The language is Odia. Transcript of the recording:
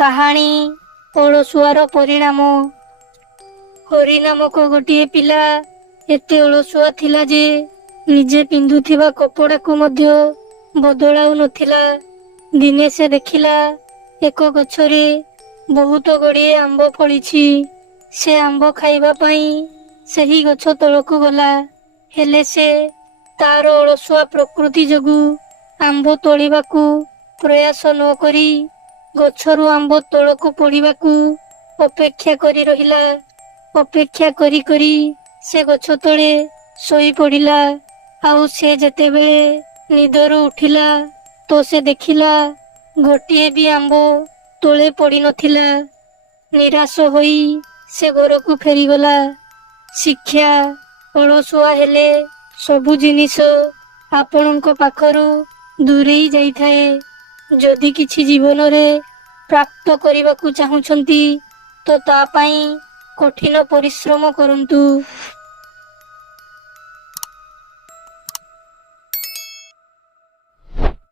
କାହାଣୀ ଅଳସୁଆର ପରିଣାମ। ହରି ନାମକ ଗୋଟିଏ ପିଲା ଏତେ ଅଳସୁଆ ଥିଲା ଯେ ନିଜେ ପିନ୍ଧୁଥିବା କପଡ଼ାକୁ ମଧ୍ୟ ବଦଳାଉ ନଥିଲା। ଦିନେ ସେ ଦେଖିଲା ଏକ ଗଛରେ ବହୁତ ଗୁଡ଼ିଏ ଆମ୍ବ ଫଳିଛି। ସେ ଆମ୍ବ ଖାଇବା ପାଇଁ ସେହି ଗଛ ତଳକୁ ଗଲା। ହେଲେ ସେ ତାର ଅଳସୁଆ ପ୍ରକୃତି ଯୋଗୁଁ ଆମ୍ବ ତୋଳିବାକୁ ପ୍ରୟାସ ନ କରି ଗଛରୁ ଆମ୍ବ ତଳକୁ ପଡ଼ିବାକୁ ଅପେକ୍ଷା କରି ରହିଲା। ଅପେକ୍ଷା କରି କରି ସେ ଗଛ ତଳେ ଶୋଇ ପଡ଼ିଲା। ଆଉ ସେ ଯେତେବେଳେ ନିଦରୁ ଉଠିଲା ତ ସେ ଦେଖିଲା ଗୋଟିଏ ବି ଆମ୍ବ ତଳେ ପଡ଼ିନଥିଲା। ନିରାଶ ହୋଇ ସେ ଘରକୁ ଫେରିଗଲା। ଶିକ୍ଷା, ଅଳସୁଆ ହେଲେ ସବୁ ଜିନିଷ ଆପଣଙ୍କ ପାଖରୁ ଦୂରେଇ ଯାଇଥାଏ। ଯଦି କିଛି ଜୀବନରେ ପ୍ରାପ୍ତ କରିବାକୁ ଚାହୁଁଛନ୍ତି ତ ତା ପାଇଁ କଠିନ ପରିଶ୍ରମ କରନ୍ତୁ।